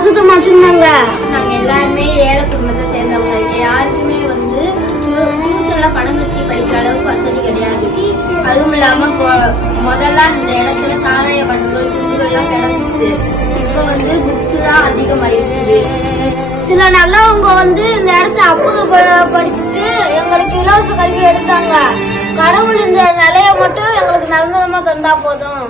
அசுத்தமா சொன்னாங்க. நாங்க எல்லாருமே ஏழை குடும்பத்தை சேர்ந்தவங்க. யாருக்குமே வந்து டியூஷன்ல பணம் கட்டி படிக்கிற அளவுக்கு வசதி கிடையாது. அதுவும் இல்லாம முதல்ல இந்த இடத்துல சாராய பண்டுகள் குண்டுகள்லாம் கிடந்துச்சு. இப்ப வந்து புக்ஸ் தான் அதிகமாயிருக்குது. சில நல்லவங்க வந்து இந்த இடத்த அப்புறப்படுத்திட்டு எங்களுக்கு இலவச கல்வி எடுத்தாங்க. கடவுள் இந்த நிலைய மட்டும் எங்களுக்கு நல்லதமா தந்தா போதும்.